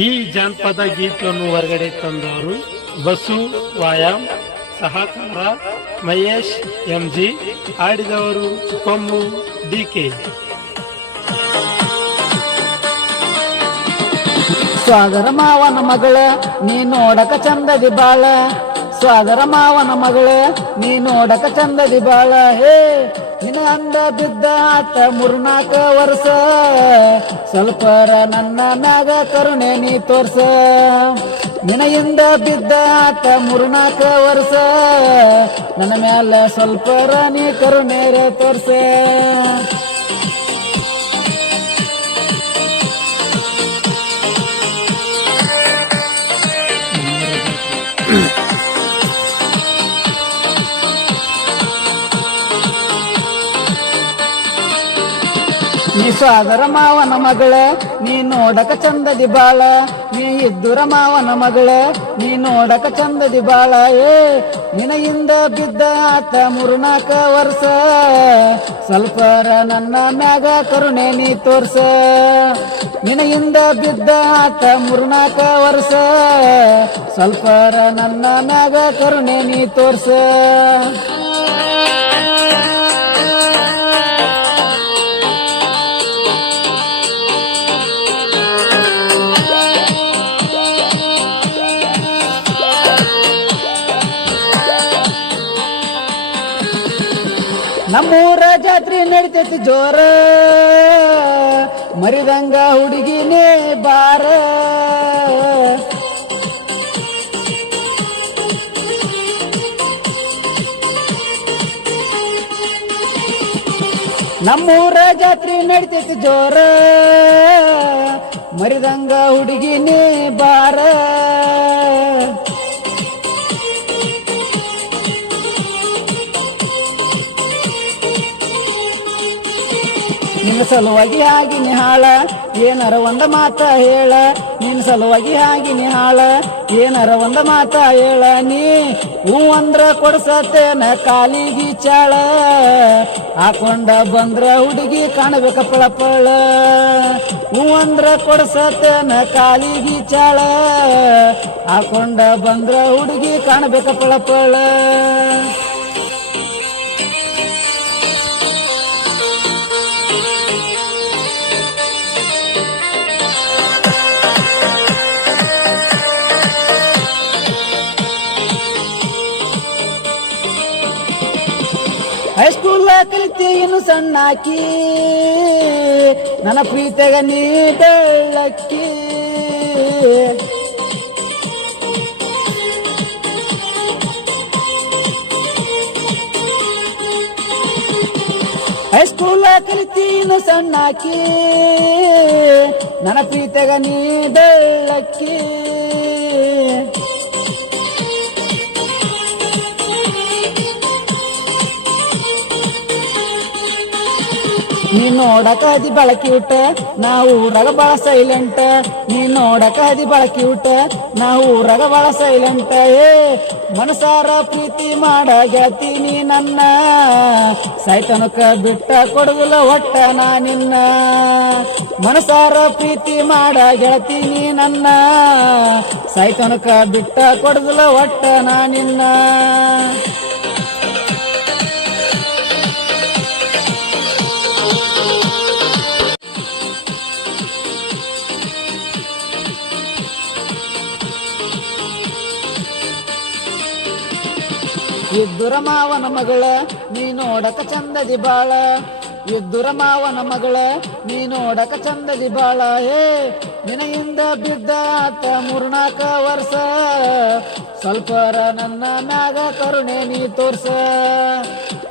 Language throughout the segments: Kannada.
ಈ ಜಾನಪದ ಗೀತೆಯನ್ನು ಹೊರಗಡೆ ತಂದವರು ಬಸು ವಾಯಾಮ್, ಸಹಕಾರ ಮಹೇಶ್ ಎಂಜಿ, ಆಡಿದವರು ಕೊಮ್ಮು ಡಿಕೆ. ಸ್ವಾದರ ಮಾವನ ಮಗಳ ನೀ ನೋಡಕ ಚಂದದಿ ಬಾಳ, ಸ್ವಾದರ ಮಾವನ ಮಗಳ ನೀ ನೋಡಕ ಚಂದದಿ ಬಾಳ. ಹೇ ನಿನ್ನ ಅಂದ ಬಿದ್ದ ಆತ 3-4 ವರ್ಷ, ಸ್ವಲ್ಪರ ನನ್ನ ಮ್ಯಾಗ ಕರುಣೆ ನೀ ತೋರ್ಸ. ನಿನಯಿಂದ ಬಿದ್ದ ಆತ 3-4 ವರ್ಷ, ನನ್ನ ಮ್ಯಾಲ ಸ್ವಲ್ಪರ ನೀ ಕರುಣೆ ತೋರ್ಸ. ನೀ ಸ್ವಾದರ ಮಾವನ ಮಗಳ ನೀ ನೋಡಕ ಚಂದದಿ ಬಾಳ, ನೀ ಇದ್ದುರ ಮಾವನ ಮಗಳ ನೀ ನೋಡಕ ಚಂದದಿ ಬಾಳ. ಏ ನಿನಯಿಂದ ಬಿದ್ದ ಆತ 3-4 ವರ್ಷ, ಸ್ವಲ್ಪರ ನನ್ನ ಮ್ಯಾಗ ಕರುಣೆ ನೀ ತೋರ್ಸ. ನಿನಯಿಂದ ಬಿದ್ದ ಆತ 3-4 ವರ್ಷ, ಸ್ವಲ್ಪರ ನನ್ನ ಮ್ಯಾಗ ಕರುಣೆ ನೀ ತೋರ್ಸ. ನಮ್ಮೂರ ಜಾತ್ರೆ ನಡಿತೈತಿ ಜೋರ, ಮರಿದಂಗ ಹುಡುಗಿನೇ ಬಾರ. ನಮ್ಮೂರ ಜಾತ್ರೆ ನಡಿತೈತಿ ಜೋರ, ಮರಿದಂಗ ಹುಡುಗಿನೇ ಬಾರ. ನಿನ್ನ ಸಲುವಾಗಿ ಆಗಿನಿ ಹಾಳ, ಏನಾರ ಒಂದ ಮಾತ ಹೇಳ. ನಿನ್ನ ಸಲುವಾಗಿ ಆಗಿನಿ ಹಾಳ, ಏನಾರ ಒಂದ ಮಾತ ಹೇಳ. ನೀ ಹೂ ಅಂದ್ರ ಕೊಡ್ಸತ್ತೇನ ಕಾಲಿಗಿ ಚಾಳ, ಹಾಕೊಂಡ ಬಂದ್ರ ಹುಡುಗಿ ಕಾಣಬೇಕ ಪಳಪಳ. ಹೂ ಅಂದ್ರ ಕೊಡ್ಸತ್ತೇನ ಕಾಲಿಗಿ ಚಾಳ, ಹಾಕೊಂಡ ಬಂದ್ರ ಹುಡುಗಿ ಕಾಣಬೇಕ ಪಳಪಳ. ಹೈಸ್ಕೂಲ್ ಕಲಿತಿ ಇನ್ನು ಸಣ್ಣಾಕಿ, ನನ್ನ ಪ್ರೀತಿಗ ನೀ ಬೆಳ್ಳಕ್ಕಿ. ಹೈಸ್ಕೂಲ್ ಕಲಿತಿ ಇನ್ನು ಸಣ್ಣಾಕಿ, ನನ್ನ ಪ್ರೀತಿಗ ನೀ ಬೆಳ್ಳಕ್ಕಿ. ನೀ ನೋಡಕ ಹದಿ ಬಳಕೆ ಉಟ್ಟ, ನಾವು ಊರಾಗ ಬಾಳ ಸೈಲೆಂಟ್. ನೀ ನೋಡಕ ಹದಿ ಬಳಕೆ ಉಟ್ಟ, ನಾವು ಊರಾಗ ಬಾಳ ಸೈಲೆಂಟ್. ಏ ಮನಸಾರ ಪ್ರೀತಿ ಮಾಡ ಗೆಳತಿ ನೀ ನನ್ನ, ಸಾಯ್ತನಕ ಬಿಟ್ಟ ಕೊಡುದಿಲ್ಲ ಒಟ್ಟ ನಾ ನಿನ್ನ. ಮನಸಾರ ಪ್ರೀತಿ ಮಾಡ ಗೆಳತಿ ನೀ ನನ್ನ, ಸಾಯ್ತನಕ ಬಿಟ್ಟ ಕೊಡುದಿಲ್ಲ ಒಟ್ಟ ನಾ ನಿನ್ನ. ಇದ್ದುರ ಮಾವನ ಮಗಳ ನೀ ನೋಡಕ ಚಂದದಿ ಬಾಳ, ಇದ್ದುರ ಮಾವನ ಮಗಳ ನೀ ನೋಡಕ ಚಂದದಿ ಬಾಳ. ಏ ನಿನಯಿಂದ ಬಿದ್ದ ಆತ 3-4 ವರ್ಷ, ಸ್ವಲ್ಪರ ನನ್ನ ಮ್ಯಾಗ ಕರುಣೆ ನೀ ತೋರ್ಸ.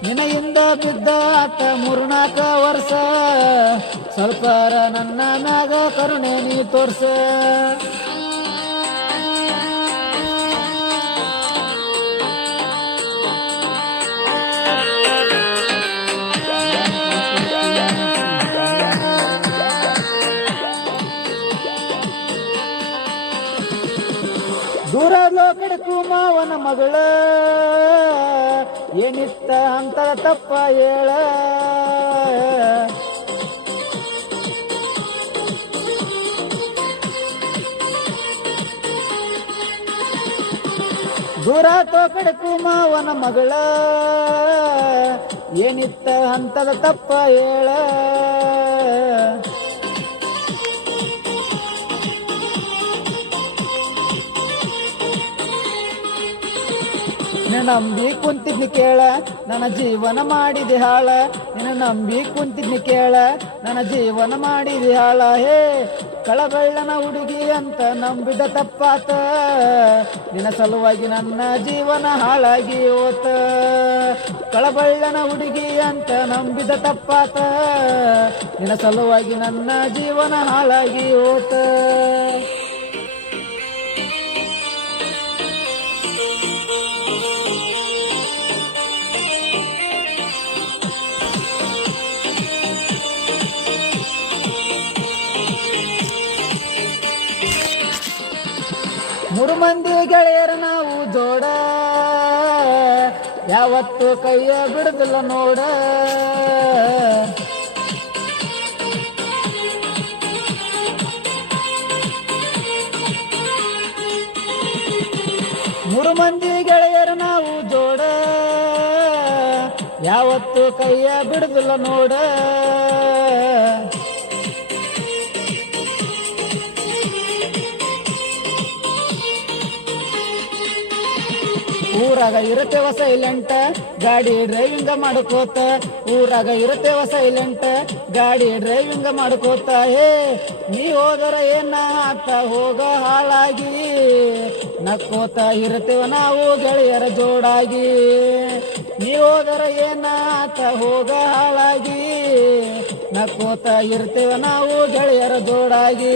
ನಿನಯಿಂದ ಬಿದ್ದ ಆತ 3-4 ವರ್ಷ, ಸ್ವಲ್ಪರ ನನ್ನ ಮ್ಯಾಗ ಕರುಣೆ ನೀ ತೋರ್ಸ. ದೂರ ಲೋಕಡಕು ಮಾವನ ಮಗಳ, ಏನಿತ್ತ ಅಂತ ತಪ್ಪ ಹೇಳ. ದೂರ ಕಡಕು ಮಾವನ ಮಗಳ ಏನಿತ್ತ ಅಂತದ ತಪ್ಪ ಹೇಳ ನಿನ್ನ ನಂಬಿ ಕುಂತಿದ್ನಿ ಕೇಳ ನನ್ನ ಜೀವನ ಮಾಡಿದೆ ಹಾಳ ನಿನ್ನ ನಂಬಿ ಕುಂತಿದ್ನಿ ಕೇಳ ನನ್ನ ಜೀವನ ಮಾಡಿದೆ ಹಾಳ ಹೇ ಕಳಬೆಳ್ಳನ ಹುಡುಗಿ ಅಂತ ನಂಬಿದ ತಪ್ಪಾತ ನಿನ್ನ ಸಲುವಾಗಿ ನನ್ನ ಜೀವನ ಹಾಳಾಗಿ ಹೋತ ಕಳಬೆಳ್ಳನ ಹುಡುಗಿ ಅಂತ ನಂಬಿದ ತಪ್ಪಾತ ನಿನ್ನ ಸಲುವಾಗಿ ನನ್ನ ಜೀವನ ಹಾಳಾಗಿ ಹೋತ ಮೂರು ಮಂದಿ ಗೆಳೆಯರ ನಾವು ಜೋಡ ಯಾವತ್ತು ಕೈಯ ಬಿಡುದಿಲ್ಲ ನೋಡ ಮೂರು ಮಂದಿ ಗೆಳೆಯರ ನಾವು ಜೋಡ ಯಾವತ್ತು ಕೈಯ ಬಿಡುದಿಲ್ಲ ನೋಡ ಊರಾಗ ಇರುತ್ತೇವ ಸೈಲೆಂಟ್ ಗಾಡಿ ಡ್ರೈವಿಂಗ್ ಮಾಡ್ಕೋತ ಊರಾಗ ಇರುತ್ತೇವ ಸೈಲೆಂಟ್ ಗಾಡಿ ಡ್ರೈವಿಂಗ್ ಮಾಡ್ಕೋತ ಹೇ ನೀ ಹೋದರ ಏನ ಆತ ಹೋಗ ಹಾಳಾಗಿ ನಕ್ಕೋತ ಇರುತ್ತೇವ ನಾವು ಗೆಳೆಯರ ಜೋಡಾಗಿ ನೀ ಹೋದರ ಏನ ಆತ ಹೋಗ ಹಾಳಾಗಿ ನಕ್ಕೋತ ಇರ್ತೇವ ನಾವು ಗೆಳೆಯರ ಜೋಡಾಗಿ